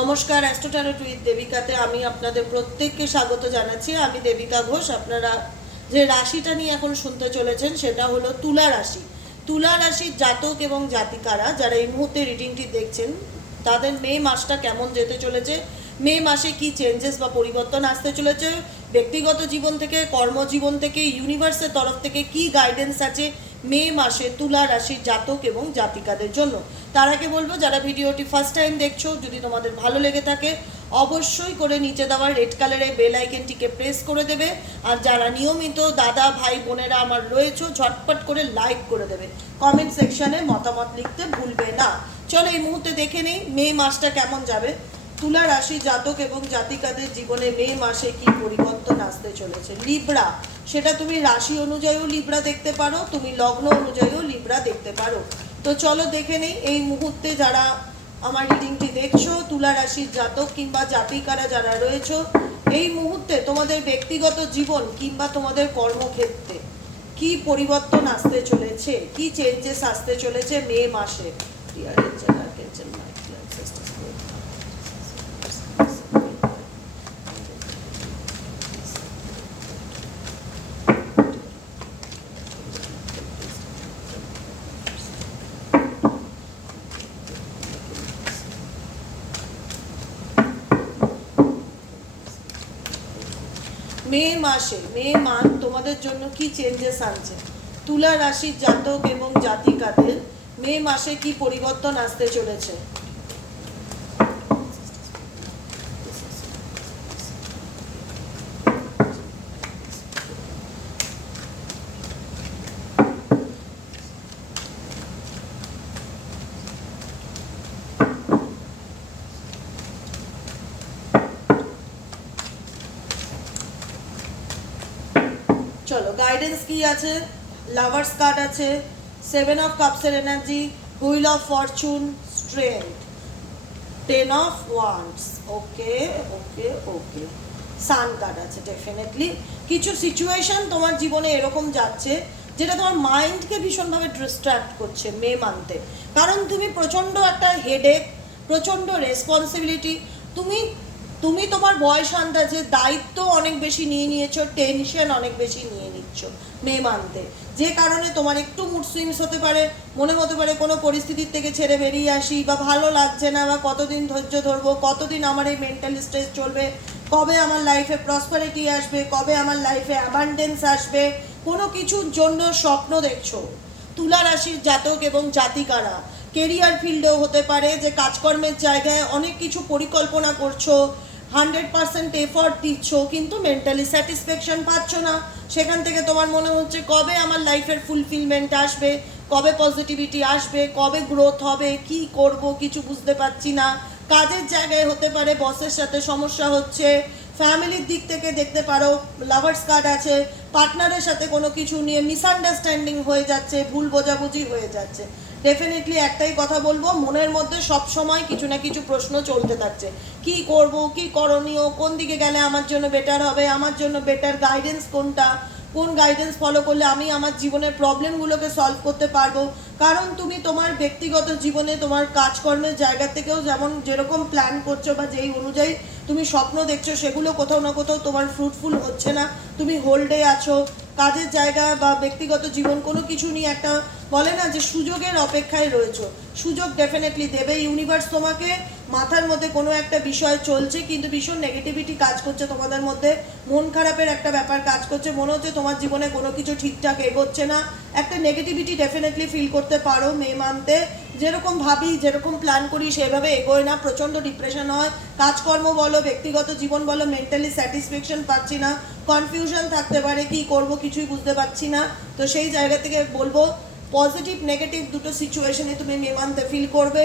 নমস্কার অ্যাস্ট্রোটারো টুইট দেবিকাতে আমি আপনাদের প্রত্যেককে স্বাগত জানাচ্ছি। আমি দেবিকা ঘোষ। আপনারা যে রাশিটা নিয়ে এখন শুনতে চলেছেন, সেটা হলো তুলা রাশি। তুলা রাশির জাতক এবং জাতিকারা যারা এই মুহূর্তে রিডিংটি দেখছেন, তাদের মে মাসটা কেমন যেতে চলেছে? মে মাসে কি চেঞ্জেস বা পরিবর্তন আসতে চলেছে? ব্যক্তিগত জীবন থেকে, কর্মজীবন থেকে ইউনিভার্সের তরফ থেকে কি গাইডেন্স আছে? মে মাসে তুলা রাশির জাতক এবং জাতিকাদের জন্য। তার আগে বলব, যারা ভিডিওটি ফার্স্ট টাইম দেখছ, যদি তোমাদের ভালো লেগে থাকে, অবশ্যই করে নিচে দেওয়া রেড কালারের বেল আইকনটিকে প্রেস করে দেবে। আর যারা নিয়মিত দাদা, ভাই, বোনেরা আমার রয়েছে, ঝটপট করে লাইক করে দেবে। কমেন্ট সেকশনে মতামত লিখতে ভুলবে না। চলো এই মুহূর্তে দেখে নেই, মে মাসটা কেমন যাবে। তুলা রাশি জাতক এবং জাতিকাদের জীবনে মে মাসে কি পরিবর্তন আসতে চলেছে? লিব্রা, সেটা তুমি রাশি অনুযায়ীও লিব্রা দেখতে পারো, তুমি লগ্ন অনুযায়ীও লিব্রা দেখতে পারো। তো চলো দেখে নেই, এই মুহূর্তে যারা আমার রিডিংটি দেখছ, তুলা রাশির জাতক কিংবা জাতিকারা যারা রয়েছো, এই মুহূর্তে তোমাদের ব্যক্তিগত জীবন কিংবা তোমাদের কর্মক্ষেত্রে কি পরিবর্তন আসতে চলেছে? কি চেঞ্জেস আসতে চলেছে মে মাসে? মাসে, মে মান তোমাদের জন্য কি চেঞ্জেস আনছে? তুলা রাশির জাতক এবং জাতিকাদের মে মাসে কি পরিবর্তন আসতে চলেছে? চলো গাইডেন্স কি আছে? লাভার্স কার্ড আছে seven of কাপসের energy wheel of fortune strength ten of wands okay okay okay sun card আছে ডেফিনেটলি কিছু সিচুয়েশন তোমার জীবনে এরকম যাচ্ছে, যেটা তোমার মাইন্ডকে ভীষণভাবে ডিস্ট্র্যাক্ট করছে মে মান্থে কারণ তুমি প্রচণ্ড একটা হেডেক প্রচণ্ড রেসপন্সিবিলিটি তুমি তুমি তোমার বয়স আন্দাজে দায়িত্ব অনেক বেশি নিয়ে নিয়েছো টেনশন অনেক বেশি নিয়ে নিচ্ছ মে মান্থে যে কারণে তোমার একটু মুড সুইংস হতে পারে, মনে হতে পারে কোনো পরিস্থিতির থেকে ছেড়ে বেরিয়ে আসি বা ভালো লাগছে না বা কতদিন ধৈর্য ধরবো, কতদিন আমার এই মেন্টাল স্ট্রেস চলবে, কবে আমার লাইফে প্রসপারিটি আসবে, কবে আমার লাইফে অ্যাবান্ডেন্স আসবে, কোনো কিছুর জন্য স্বপ্ন দেখছ। তুলা রাশির জাতক এবং জাতিকারা কেরিয়ার ফিল্ডেও হতে পারে যে কাজকর্মের জায়গায় অনেক কিছু পরিকল্পনা করছ হান্ড্রেড পার্সেন্ট এফর্ট দিচ্ছ, কিন্তু মেন্টালি স্যাটিসফ্যাকশন পাচ্ছ না। সেখান থেকে তোমার মনে হচ্ছে কবে আমার লাইফের ফুলফিলমেন্ট আসবে, কবে পজিটিভিটি আসবে, কবে গ্রোথ হবে, কি করব কিছু বুঝতে পারছি না। কাজের জায়গায় হতে পারে বসের সাথে সমস্যা হচ্ছে ফ্যামিলির দিক থেকে দেখতে পারো লাভার্স কার্ড আছে পার্টনারের সাথে কোনো কিছু নিয়ে মিসআন্ডারস্ট্যান্ডিং হয়ে যাচ্ছে, ভুল বোঝাবুঝি হয়ে যাচ্ছে। ডেফিনেটলি একটাই কথা বলব, মনের মধ্যে সব সময় কিছু না কিছু প্রশ্ন চলতে থাকছে। কি করব, কি করণীয়, কোন দিকে গেলে আমার জন্য বেটার হবে, আমার জন্য বেটার গাইডেন্স কোনটা? কোন গাইডেন্স ফলো করলে আমি আমার জীবনের প্রবলেমগুলোকে সলভ করতে পারব? কারণ তুমি তোমার ব্যক্তিগত জীবনে তোমার কাজকর্মের জায়গা থেকেও যেমন যেরকম প্ল্যান করছ বা যেই অনুযায়ী তুমি স্বপ্ন দেখছ, সেগুলো কোথাও না কোথাও তোমার ফ্রুটফুল হচ্ছে না। তুমি হোল্ডে আছো। কাজের জায়গা বা ব্যক্তিগত জীবন কোনো কিছু নিয়ে একটা বলে না যে সুযোগের অপেক্ষায় রয়েছে। সুযোগ ডেফিনেটলি দেবে ইউনিভার্স তোমাকে মাথার মধ্যে কোনো একটা বিষয় চলছে, কিন্তু ভীষণ নেগেটিভিটি কাজ করছে তোমাদের মধ্যে। মন খারাপের একটা ব্যাপার কাজ করছে। মনে হচ্ছে তোমার জীবনে কোনো কিছু ঠিকঠাক এগোচ্ছে না। একটা নেগেটিভিটি ডেফিনেটলি ফিল করতে পারো মে মান্থে। যেরকম ভাবি, যেরকম প্ল্যান করি, সেভাবে এগোয় না। প্রচণ্ড ডিপ্রেশন হয়। কাজকর্ম বলো, ব্যক্তিগত জীবন বলো মেন্টালি স্যাটিসফ্যাকশন পাচ্ছি না। কনফিউশন থাকতে পারে, কি করব কিছুই বুঝতে পারছি না। তো সেই জায়গা থেকে বলব পজিটিভ নেগেটিভ দুটো সিচুয়েশনে তুমি মে মান্থে ফিল করবে।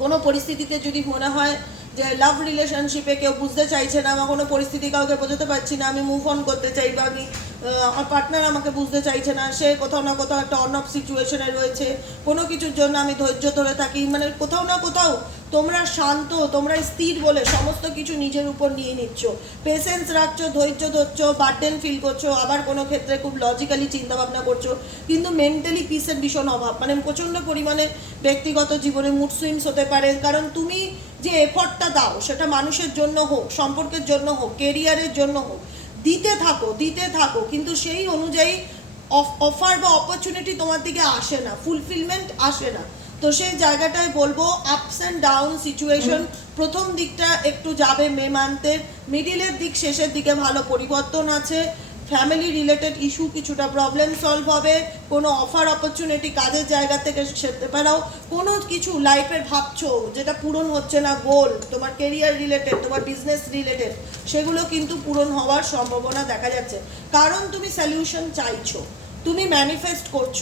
কোনো পরিস্থিতিতে যদি মনে হয় যে লাভ রিলেশনশিপে কেউ বুঝতে চাইছে না বা কোনো পরিস্থিতি কাউকে বোঝাতে পারছি না, আমি মুভ অন করতে চাই বা আমি আমার পার্টনার আমাকে বুঝতে চাইছে না, সে কোথাও না কোথাও একটা অন অফ সিচুয়েশনে রয়েছে, কোনো কিছুর জন্য আমি ধৈর্য ধরে থাকি মানে কোথাও না কোথাও তোমরা শান্ত, তোমরা স্থির বলে সমস্ত কিছু নিজের উপর নিয়ে নিচ্ছ। পেশেন্স রাখছো, ধৈর্য ধরছো বার্ডেন ফিল করছ, আবার কোনো ক্ষেত্রে খুব লজিক্যালি চিন্তা ভাবনা করছ, কিন্তু মেন্টালি পিসের ভীষণ অভাব। মানে প্রচণ্ড পরিমাণে ব্যক্তিগত জীবনে মুড সুইংস হতে পারে, কারণ তুমি যে এফর্টটা দাও, সেটা মানুষের জন্য হোক, সম্পর্কের জন্য হোক কেরিয়ারের জন্য হোক, দিতে থাকো দিতে থাকো, কিন্তু সেই অনুযায়ী অফার বা অপরচুনিটি তোমার দিকে আসে না ফুলফিলমেন্ট আসে না। তো সেই জায়গাটায় বলব আপস অ্যান্ড ডাউন সিচুয়েশন প্রথম দিকটা একটু যাবে মে মান্থের মিডিলের দিক শেষের দিকে ভালো পরিবর্তন আছে। ফ্যামিলি রিলেটেড ইস্যু কিছুটা প্রবলেম সলভ হবে। কোনো অফার অপরচুনিটি কাজের জায়গা থেকে সেরতে পারাও। কোনো কিছু লাইফের ভাবছ যেটা পূরণ হচ্ছে না গোল তোমার কেরিয়ার রিলেটেড তোমার বিজনেস রিলেটেড সেগুলো কিন্তু পূরণ হওয়ার সম্ভাবনা দেখা যাচ্ছে। কারণ তুমি সলিউশন চাইছো। তুমি ম্যানিফেস্ট করছ।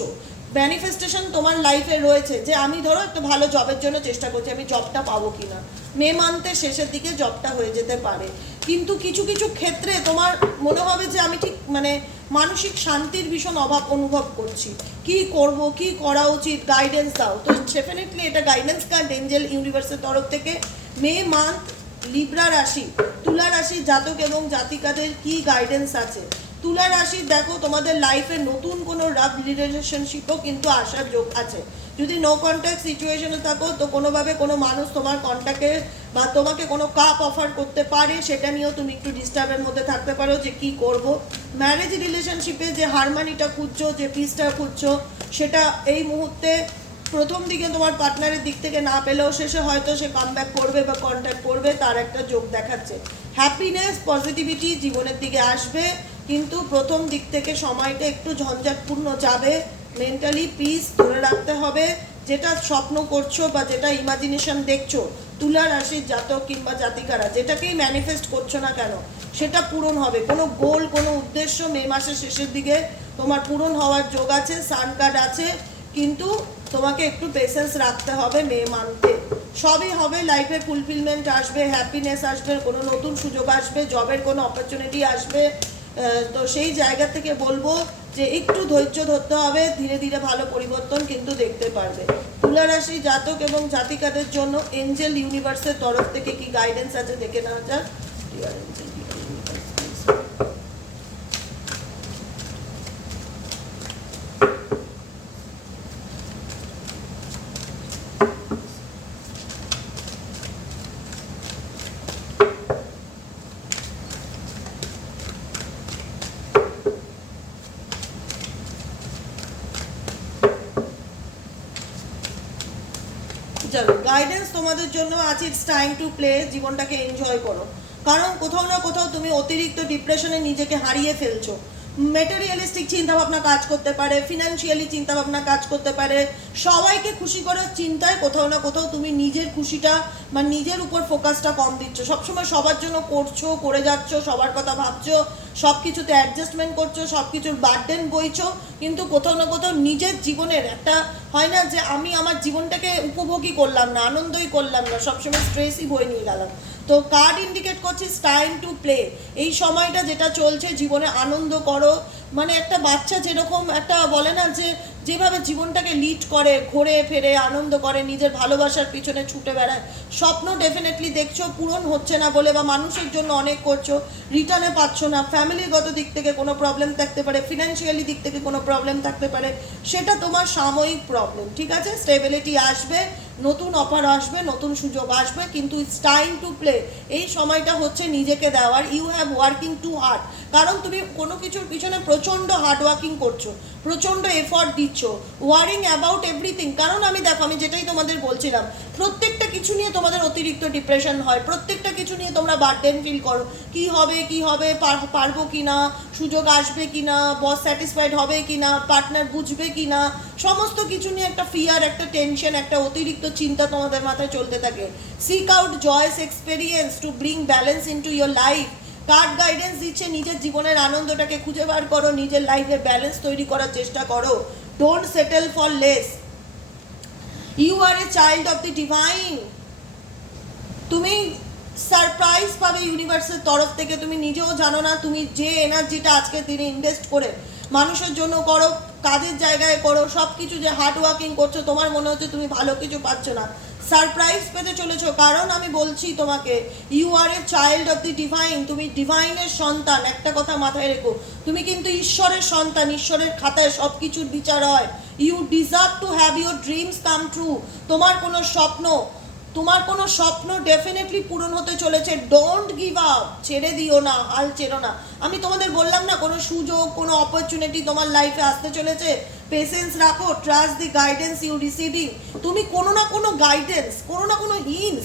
ম্যানিফেস্টেশন তোমার লাইফে রয়েছে যে আমি ধরো একটা ভালো জবের জন্য চেষ্টা করছি, আমি জবটা পাবো কিনা। মে মান্থের শেষের দিকে জবটা হয়ে যেতে পারে। কিন্তু কিছু কিছু ক্ষেত্রে তোমার মনে হবে যে আমি ঠিক মানে মানসিক শান্তির ভীষণ অভাব অনুভব করছি। কি করব, কি করা উচিত? গাইডেন্স দাও। তো ডেফিনেটলি এটা গাইডেন্স কার্ড এঞ্জেল ইউনিভার্সের তরফ থেকে মে মান্থ লিব্রা রাশি, তুলা রাশি, জাতক এবং জাতিকাদের কি গাইডেন্স আছে? তুলা রাশি, দেখো তোমাদের লাইফে নতুন কোনো রাফ রিলেশনশিপও কিন্তু আসার যোগ আছে। যদি নো কন্ট্যাক্ট সিচুয়েশনে থাকো, তো কোনোভাবে কোনো মানুষ তোমার কন্ট্যাক্টে বা তোমাকে কোনো কাপ অফার করতে পারে, সেটা নিয়েও তুমি একটু ডিস্টার্বের মধ্যে থাকতে পারো যে কি করব। ম্যারেজ রিলেশনশিপে যে হারমানিটা খুঁজছো, যে পিসটা খুঁজছো, সেটা এই মুহূর্তে প্রথম দিকে তোমার পার্টনারের দিক থেকে না পেলেও শেষে হয়তো সে কামব্যাক করবে বা কন্ট্যাক্ট করবে, তার একটা যোগ দেখাচ্ছে। হ্যাপিনেস পজিটিভিটি জীবনের দিকে আসবে। কিন্তু প্রথম দিক থেকে সময়টা একটু ঝঞ্ঝাটপূর্ণ যাবে। মেন্টালি পিস ধরে রাখতে হবে। যেটা স্বপ্ন করছ বা যেটা ইমাজিনেশন দেখছ তুলা রাশির জাতক কিংবা জাতিকারা, যেটাকেই ম্যানিফেস্ট করছ না কেন, সেটা পূরণ হবে। কোনো গোল কোনো উদ্দেশ্য মে মাসের শেষের দিকে তোমার পূরণ হওয়ার যোগ আছে সান কার্ড আছে, কিন্তু তোমাকে একটু পেশেন্স রাখতে হবে মে মান্থে সবই হবে লাইফে ফুলফিলমেন্ট আসবে হ্যাপিনেস আসবে, কোনো নতুন সুযোগ আসবে জবের কোনো অপরচুনিটি আসবে তো সেই জায়গা থেকে বলব যে একটু ধৈর্য ধরতে হবে, ধীরে ধীরে ভালো পরিবর্তন কিন্তু দেখতে পারবে। তুলা রাশি জাতক এবং জাতিকাদের জন্য এঞ্জেল ইউনিভার্সের তরফ থেকে কি গাইডেন্স আছে দেখে নেওয়া যাক? গাইডেন্স তোমাদের জন্য আছে ইটস টাইম টু প্লে জীবনটাকে এনজয় করো। কারণ কোথাও না কোথাও তুমি অতিরিক্ত ডিপ্রেশনে নিজেকে হারিয়ে ফেলছো। মেটেরিয়ালিস্টিক চিন্তাভাবনা কাজ করতে পারে ফিনান্সিয়ালি চিন্তাভাবনা কাজ করতে পারে। সবাইকে খুশি করার চিন্তায় কোথাও না কোথাও তুমি নিজের খুশিটা বা নিজের উপর ফোকাসটা কম দিচ্ছ। সবসময় সবার জন্য করছ, করে যাচ্ছ, সবার কথা ভাবছ সব কিছুতে অ্যাডজাস্টমেন্ট করছ সব কিছুর বার্ডেন বইছো, কিন্তু কোথাও না কোথাও নিজের জীবনের একটা হয় না যে আমি আমার জীবনটাকে উপভোগই করলাম না, আনন্দই করলাম না, সবসময় স্ট্রেসই বই নিয়ে গেলাম। তো কার্ড ইন্ডিকেট করছি টাইম টু প্লে এই সময়টা যেটা চলছে, জীবনে আনন্দ করো। মানে একটা বাচ্চা যেরকম একটা বলে না যে যেভাবে জীবনটাকে লিড করে, ঘোরে, ফেরে, আনন্দ করে, নিজের ভালোবাসার পিছনে ছুটে বেড়ায়, স্বপ্ন ডেফিনেটলি দেখছ, পূরণ হচ্ছে না বলে বা মানুষের জন্য অনেক করছ রিটার্নে পাচ্ছ না ফ্যামিলিগত দিক থেকে কোনো প্রবলেম থাকতে পারে ফিনান্সিয়ালি দিক থেকে কোনো প্রবলেম থাকতে পারে, সেটা তোমার সাময়িক প্রবলেম ঠিক আছে? স্টেবিলিটি আসবে, নতুন অফার আসবে, নতুন সুযোগ আসবে, কিন্তু ইটস টাইম টু প্লে এই সময়টা হচ্ছে নিজেকে দেওয়ার। You have working to hard কারণ তুমি কোনো কিছুর পিছনে প্রচণ্ড হার্ড ওয়ার্কিং করছ, প্রচণ্ড এফর্ট দিচ্ছ ওয়ারিং অ্যাবাউট এভরিথিং কারণ আমি দেখো, আমি যেটাই তোমাদের বলছিলাম, প্রত্যেকটা কিছু নিয়ে তোমাদের অতিরিক্ত ডিপ্রেশন হয়, প্রত্যেকটা কিছু নিয়ে তোমরা বার্ডেন ফিল করো, কি হবে কি হবে পারব কি না সুযোগ আসবে কি না বস স্যাটিসফাইড হবে কি না পার্টনার বুঝবে কি না সমস্ত কিছু নিয়ে একটা ফিয়ার একটা টেনশন একটা অতিরিক্ত চিন্তা তোমাদের মাথায় চলতে থাকে। Seek out joys experience to bring balance into your life card guidance দিচ্ছে, নিজের জীবনের আনন্দটাকে খুঁজে বার করো, নিজের লাইফে ব্যালেন্স তৈরি করার চেষ্টা করো। Don't settle for less you are a child of the divine তুমি সারপ্রাইজ পাবে ইউনিভার্সের তরফ থেকে। তুমি নিজেও জানো না, তুমি যে এনার্জিটা আজকের দিনে ইনভেস্ট করে মানুষের জন্য করো, কাজের জায়গায় করো সব কিছু যে হার্ড ওয়ার্কিং করছ, তোমার মনে হচ্ছে তুমি ভালো কিছু পাচ্ছ না। সারপ্রাইজ পেতে চলেছ। কারণ আমি বলছি তোমাকে you are a child of the divine তুমি ডিভাইনের সন্তান, একটা কথা মাথায় রেখো। তুমি কিন্তু ঈশ্বরের সন্তান, ঈশ্বরের খাতায় সব কিছুর বিচার হয়। You deserve to have your dreams come true তোমার কোনো স্বপ্ন তোমার কোনো স্বপ্ন ডেফিনেটলি পূরণ হতে চলেছে। ডোন্ট গিভ আপ ছেড়ে দিও না হাল ছেড়ো না। আমি তোমাদের বললাম না, কোনো সুযোগ, কোনো অপরচুনিটি তোমার লাইফে আসতে চলেছে। পেশেন্স রাখো trust the guidance you receiving তুমি কোনো না কোনো গাইডেন্স কোনো না কোনো হিন্স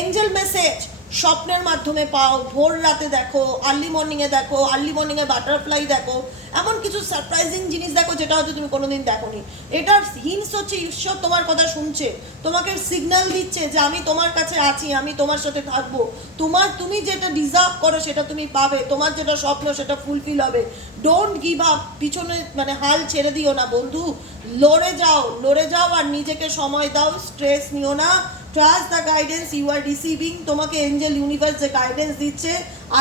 এঞ্জেল মেসেজ স্বপ্নের মাধ্যমে পাও, ভোর রাতে দেখো আর্লি মর্নিংয়ে দেখো আর্লি মর্নিংয়ে বাটারফ্লাই দেখো, এমন কিছু সারপ্রাইজিং জিনিস দেখো যেটা হয়তো তুমি কোনোদিন দেখোনি। এটার হিন্স হচ্ছে, ঈশ্বর তোমার কথা শুনছে, তোমাকে সিগন্যাল দিচ্ছে যে আমি তোমার কাছে আছি, আমি তোমার সাথে থাকব। তোমার, তুমি যেটা ডিজার্ভ করো সেটা তুমি পাবে, তোমার যেটা স্বপ্ন সেটা ফুলফিল হবে। ডোন্ট গিভ আপ পিছনে মানে হাল ছেড়ে দিও না বন্ধু। লড়ে যাও লড়ে যাও আর নিজেকে সময় দাও স্ট্রেস নিও না। Trust the guidance you are receiving তোমাকে এঞ্জেল ইউনিভার্স যে গাইডেন্স দিচ্ছে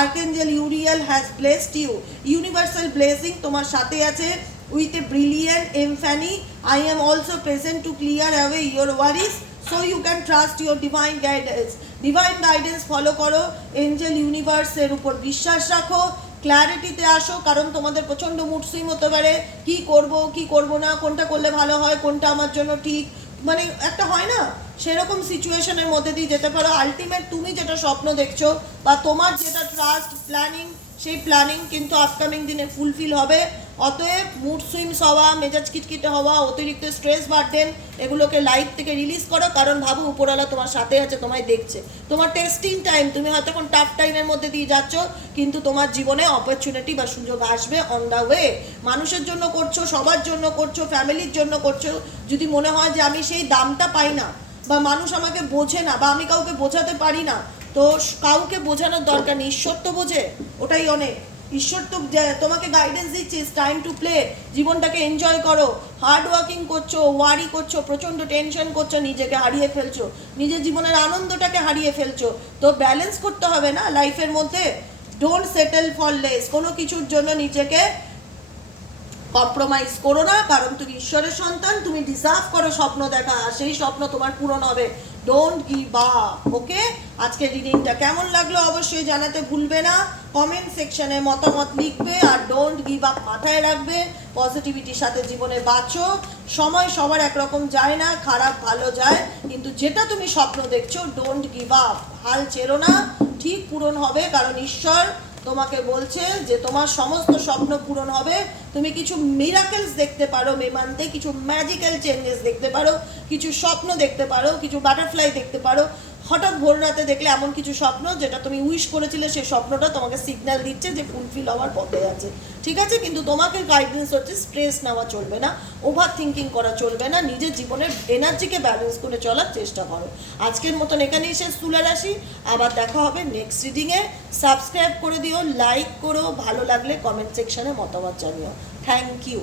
archangel Uriel has blessed you universal blessing তোমার সাথে আছে with a brilliant epiphany I am also present to clear away your worries so you can trust your divine guidance divine guidance follow করো angel ইউনিভার্সের উপর বিশ্বাস রাখো ক্ল্যারিটিতে আসো, কারণ তোমাদের প্রচণ্ড মুড হতে পারে। কি করব কি করব না, কোনটা করলে ভালো হয়, কোনটা আমার জন্য ঠিক মানে একটা হয় না, সেরকম সিচুয়েশনের মধ্যে দিয়ে যেতে পারো। আলটিমেট তুমি যেটা স্বপ্ন দেখছ বা তোমার যেটা ট্রাস্ট প্ল্যানিং সেই প্ল্যানিং কিন্তু আপকামিং দিনে ফুলফিল হবে। অতএব মুড সুইংস হওয়া, মেজাজ কিটকিটে হওয়া, অতিরিক্ত স্ট্রেস বার্ডেন এগুলোকে লাইফ থেকে রিলিজ করো। কারণ ভাবো, উপরওয়ালা তোমার সাথে আছে, তোমায় দেখছে। তোমার টেস্টিং টাইম তুমি হয়তো এখন টাফ টাইমের মধ্যে দিয়ে যাচ্ছ, কিন্তু তোমার জীবনে অপরচুনিটি বা সুযোগ আসবে অন দ্য ওয়ে মানুষের জন্য করছ, সবার জন্য করছ ফ্যামিলির জন্য করছ। যদি মনে হয় যে আমি সেই দামটা পাই না, বা মানুষ আমাকে বোঝে না, বা আমি কাউকে বোঝাতে পারি না তো কাউকে বোঝানোর দরকার নেই। ঈশ্বর তো বোঝে, ওটাই অনেক। ঈশ্বর তো তোমাকে গাইডেন্স দিচ্ছে টাইম টু প্লে জীবনটাকে এনজয় করো। হার্ড ওয়ার্কিং করছ ওয়ারি করছ, প্রচণ্ড টেনশন করছ, নিজেকে হারিয়ে ফেলছো। নিজের জীবনের আনন্দটাকে হারিয়ে ফেলছো। তো ব্যালেন্স করতে হবে না লাইফের মধ্যে। ডোন্ট সেটেল ফর লেস কোনো কিছুর জন্য নিজেকে কম্প্রোমাইজ করো না, কারণ তুমি ঈশ্বরের সন্তান, তুমি ডিজার্ভ করো স্বপ্ন দেখা। সেই স্বপ্ন তোমার পূরণ হবে। ডোন্ট গিভ আপ ওকে আজকে রিডিংটা কেমন লাগল অবশ্যই জানাতে ভুলবে না। কমেন্ট সেকশনে মতামত লিখবে আর ডোন্ট গিভ আপ মাথায় রাখবে। পজিটিভিটির সাথে জীবনে বাঁচো। সময় সবার একরকম যায় না, খারাপ ভালো যায়। কিন্তু যেটা তুমি স্বপ্ন দেখছ ডোন্ট গিভ আপ হাল ছেড়ো না, ঠিক পূরণ হবে কারণ ঈশ্বর তোমাকে বলছে যে তোমার সমস্ত স্বপ্ন পূরণ হবে। তুমি কিছু মিরাকেলস দেখতে পারো মে মান্থে কিছু ম্যাজিক্যাল চেঞ্জেস দেখতে পারো, কিছু স্বপ্ন দেখতে পারো, কিছু বাটারফ্লাই দেখতে পারো। হঠাৎ ভোর রাতে দেখলে এমন কিছু স্বপ্ন যেটা তুমি উইশ করেছিলে সেই স্বপ্নটা তোমাকে সিগন্যাল দিচ্ছে যে ফুলফিল হওয়ার পথে আছে। ঠিক আছে? কিন্তু তোমাকে গাইডেন্স হচ্ছে স্ট্রেস নেওয়া চলবে না ওভার থিঙ্কিং করা চলবে না, নিজের জীবনের এনার্জিকে ব্যালেন্স করে চলার চেষ্টা করো। আজকের মতন এখানেই শেষ, তুলে রাশি। আবার দেখা হবে নেক্সট রিডিংয়ে সাবস্ক্রাইব করে দিও লাইক করো, ভালো লাগলে কমেন্ট সেকশনে মতামত জানিও। Thank you